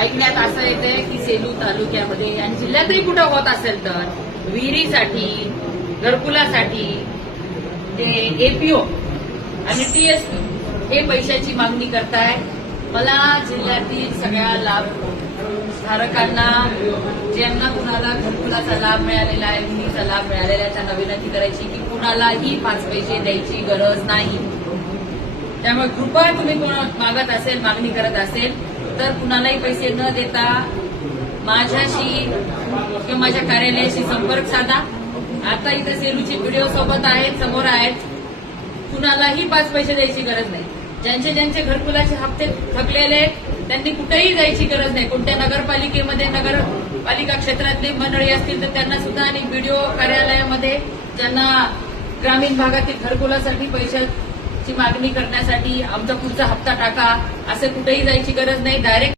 ऐकण्यात असं येतंय की सेलू तालुक्यामध्ये आणि जिल्ह्यातही कुठं होत असेल तर विहिरीसाठी, घरकुलासाठी ते एपीओ आणि टीएसपी हे पैशाची मागणी करताय. मला जिल्ह्यातील सगळ्या लाभधारकांना, ज्यांना कुणाला घरकुलाचा लाभ मिळालेला आहे, विहिरीचा लाभ मिळालेला आहे, त्यांना विनंती करायची की कुणालाही 5 पैसे द्यायची गरज नाही. त्यामुळे कृपया तुम्ही कोण मागत असेल, मागणी करत असेल तर कुणालाही पैसे न देता माझ्याशी किंवा माझ्या कार्यालयाशी संपर्क साधा. आता इथे सेलूचे व्हिडिओ सोबत आहेत, समोर आहेत. कुणालाही 5 पैसे द्यायची गरज नाही. ज्यांचे ज्यांचे घरकुलाचे हप्ते थकलेले आहेत त्यांनी कुठेही जायची गरज नाही. कोणत्या नगरपालिकेमध्ये, नगरपालिका क्षेत्रातली मंडळी असतील तर त्यांना सुद्धा आणि व्हिडिओ कार्यालयामध्ये ज्यांना ग्रामीण भागातील घरकुलासाठी पैशाची मागणी करण्यासाठी आमचा पुढचा हप्ता टाका, असे कुठेही जायची गरज नाही. डायरेक्ट